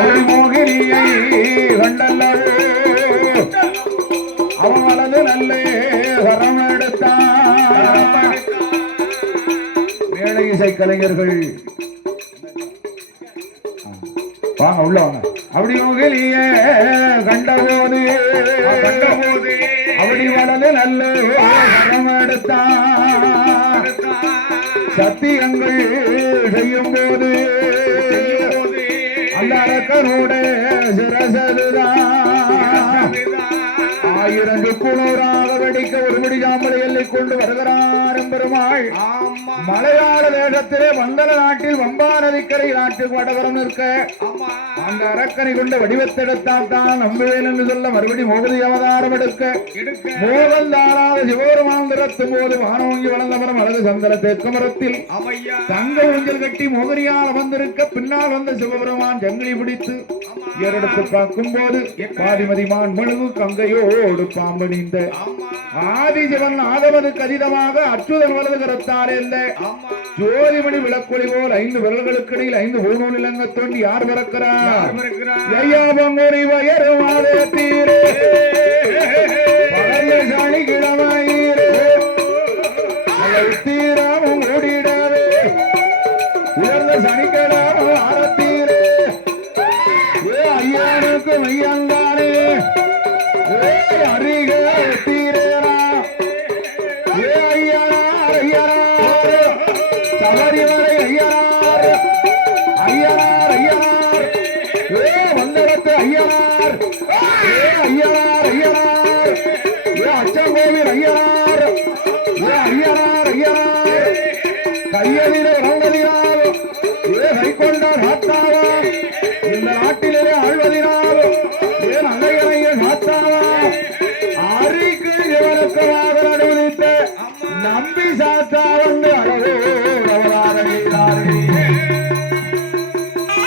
அவள் மோகினியை கண்டல்லவோ அவன் வலது நல்ல வரம் எடுத்தான். மேடை இசை கலைஞர்கள் வாங்க உள்ள வாங்க. அப்படி மோகினியே கண்டபோது அப்படி வலது நல்ல வரம் எடுத்தான். சத்தியங்கள் செய்யும் போது அந்த அரக்கனோட சிரசதுதான் 1000 வெடிக்க ஒருபடி சாம்பலை எல்லை கொண்டு வருகிறார் பெருமாள். மலையாள தேசத்திலே மண்டல நாட்டில் வம்பா நதிக்கரை நாட்டுக்கு வடகரம் இருக்க அந்த அரக்கனை கொண்டு வடிவத்தெடுத்தால் தான் நம்புவேன் என்று சொல்ல மறுபடி மோகதி அவதாரம் எடுக்க மோகல் தாராத சிவபெருமான் திறத்தும் போது வானோங்கி வளர்ந்தவரம் அழகு சந்தன தேக்க மரத்தில் தங்க ஊஞ்சல் கட்டி மோகனியால் அமர்ந்திருக்க பின்னால் வந்த சிவபெருமான் ஜங்கிலி பிடித்து ஏறெடுத்து பார்க்கும் போது பாதிமதிமான் முழுகு கங்கையோடு பாம்பு நீந்த ஆதிசிவன் ஆதவனுக்கு அதீதமாக அச்சுதன் வலது கரத்தாலே ஜோதிமணி விளக்கொலி போல் 5 விரல்களுக்கு இடையில் 5 பூநூல் இலங்க தோண்டி யார் பிறக்கிறார்? ஐயா பொங்கோரி வயருமாதே தீரே சனி கிழமையிலே தீராமும் ஓடிடவே உயர்ந்த சனிக்கிழமை ஆரத்தீரே ஐயானுக்கு மையங்கானே அறிக தீரேனா ஐயனார் ஐயனார் சபரிமலை ஐயனார் ஐயனார் ஐயனார் வந்தடத்து ஐயனார் ஐயனார் ஐயனார் அச்சங்கோவில் ஐயனார் ஐயனார் ஐயனார் கையதிலே இறந்ததினால் கை கொண்டார் நாட்டாவா இந்த நாட்டிலே ஆழ்வதினால் ஏன் அலையணைய நாட்டாவா அரிக்கு இவனுக்கு நடுவித்த நம்பி